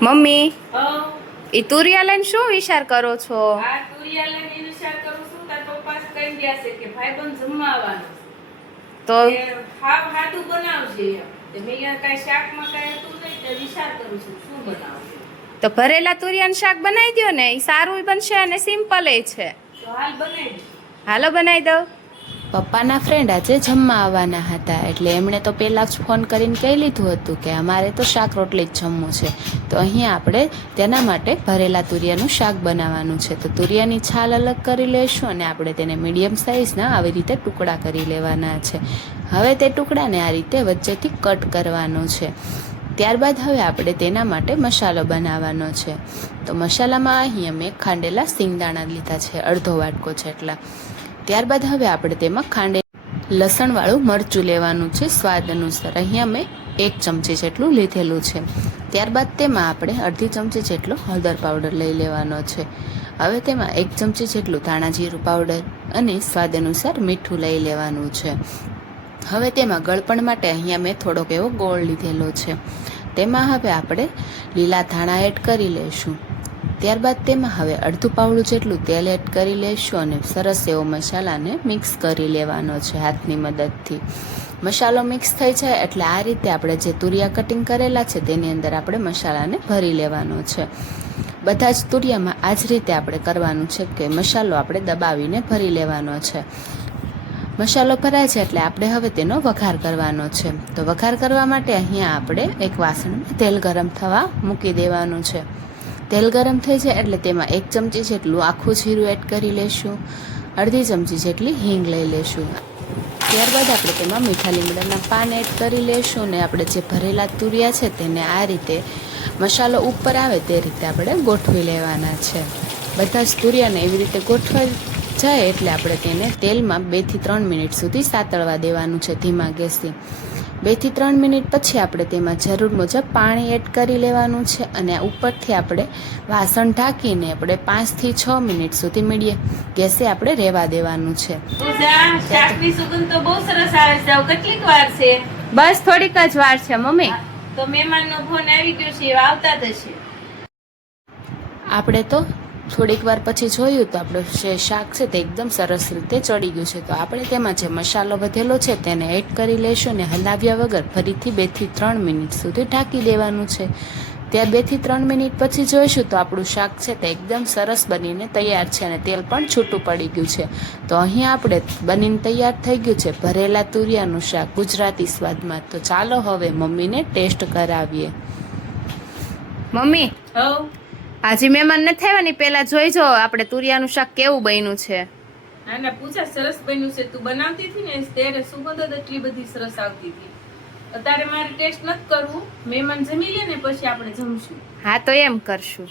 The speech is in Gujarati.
મમ્મી, હા એ તુરિયા લઈને શું વિચાર કરો છો? આ તુરિયા લઈને એ વિચાર કરું છું તાર પપ્પા કહી ગયા છે કે ભાઈબંધ જમવા આવવાનો તો છે હાવ હાડું બનાવજે તે મેં યાર કાંઈ શાકમાં કાંઈ હતું નહીં તે વિચાર કરું છું શું બનાવશે. તો ભરેલા તુરિયાનું શાક બનાવી દો ને, એ સારું બનશે અને સિમ્પલ એ છે. તો હાલ બનાવી દે. હાલો બનાવી દઉં. પપ્પાના ફ્રેન્ડ આજે જમવા આવવાના હતા એટલે એમણે તો પહેલાં જ ફોન કરીને કહી લીધું હતું કે અમારે તો શાક રોટલી જ જમવું છે. તો અહીંયા આપણે તેના માટે ભરેલા તુરિયાનું શાક બનાવવાનું છે. તો તુરિયાની છાલ અલગ કરી લઈશું અને આપણે તેને મીડિયમ સાઇઝના આવી રીતે ટુકડા કરી લેવાના છે. હવે તે ટુકડાને આ રીતે વચ્ચેથી કટ કરવાનો છે. ત્યારબાદ હવે આપણે તેના માટે મસાલો બનાવવાનો છે. તો મસાલામાં અહીંયા મેં ખાંડેલા સિંગદાણા લીધા છે, અડધો વાટકો જેટલા. ત્યારબાદ હવે આપણે તેમાં લસણવાળું મરચું લેવાનું છે સ્વાદ અનુસાર. અહીંયા મેં 1 ચમચી જેટલું લીધેલું છે. ત્યારબાદ તેમાં આપણે અડધી ચમચી જેટલો હળદર પાવડર લઈ લેવાનો છે. હવે તેમાં 1 ચમચી જેટલું ધાણા જીરું પાવડર અને સ્વાદ અનુસાર મીઠું લઈ લેવાનું છે. હવે તેમાં ગળપણ માટે અહીંયા મેં થોડોક એવો ગોળ લીધેલો છે. તેમાં હવે આપણે લીલા ધાણા એડ કરી લઈશું. ત્યારબાદ તેમાં હવે અડધું પાવડું જેટલું તેલ એડ કરી લઈશું અને સરસ એવો મસાલાને મિક્સ કરી લેવાનો છે હાથની મદદથી. મસાલો મિક્સ થઈ જાય એટલે આ રીતે આપણે જે તુરિયા કટિંગ કરેલા છે તેની અંદર આપણે મસાલાને ભરી લેવાનો છે. બધા જ તુરિયામાં આ જ રીતે આપણે કરવાનું છે કે મસાલો આપણે દબાવીને ભરી લેવાનો છે. મસાલો ભરાય છે એટલે આપણે હવે તેનો વઘાર કરવાનો છે. તો વઘાર કરવા માટે અહીંયા આપણે એક વાસણમાં તેલ ગરમ થવા મૂકી દેવાનું છે. તેલ ગરમ થઈ જાય એટલે તેમાં 1 ચમચી જેટલું આખું જીરું એડ કરી લઈશું. અડધી ચમચી જેટલી હિંગ લઈ લઈશું. ત્યારબાદ આપણે તેમાં મીઠા લીમડાના પાન એડ કરી લઈશું અને આપણે જે ભરેલા તુરિયા છે તેને આ રીતે મસાલો ઉપર આવે તે રીતે આપણે ગોઠવી લેવાના છે. બધા જ તુરિયાને એવી રીતે ગોઠવાઈ જાય એટલે આપણે તેને તેલમાં 2 થી 3 મિનિટ સુધી સાતળવા દેવાનું છે ધીમા ગેસથી. 2 થી 3 મિનિટ પછી આપણે તેમાં જરૂર મુજબ પાણી એડ કરી લેવાનું છે અને ઉપરથી આપણે વાસણ ઢાંકીને આપણે 5 થી 6 મિનિટ સુધી મીડિયમ ગેસે આપણે રહેવા દેવાનું છે. પૂજા શાકની સુગંધ તો બહુ સરસ આવે છે. હવે કેટલીક વાર છે? બસ થોડીક જ વાર છે મમ્મી. તો મહેમાનનો ફોન આવી ગયો છે, એ આવતા જ હશે. આપણે તો થોડીક વાર પછી જોયું તો આપણું શાક છે તે એકદમ સરસ રીતે ચડી ગયું છે. તો આપણે તેમાં જે મસાલો વધેલો છે તેને એડ કરી લઈશું અને હલાવ્યા વગર ફરીથી 2 થી 3 મિનિટ સુધી ઢાંકી દેવાનું છે. ત્યાં 2 થી 3 મિનિટ પછી જોઈશું તો આપણું શાક છે તે એકદમ સરસ બનીને તૈયાર છે અને તેલ પણ છૂટું પડી ગયું છે. તો અહીંયા આપણે બનીને તૈયાર થઈ ગયું છે ભરેલા તુરિયાનું શાક ગુજરાતી સ્વાદમાં. તો ચાલો હવે મમ્મીને ટેસ્ટ કરાવીએ. મમ્મી, હવ આજે મહેમાન નથી આવ્યા ને પેલા જોઈ જો આપણે તુરિયાનું શાક કેવું બન્યું છે. ના ના પૂજા સરસ બન્યું છે. તું બનાવતી હતી ને ત્યારે સુગંધ જ એટલી બધી સરસ આવતી હતી. અત્યારે મારે ટેસ્ટ નથી કરવું, મહેમાન જમી લે ને પછી આપણે જમશું. હા તો એમ કરશું.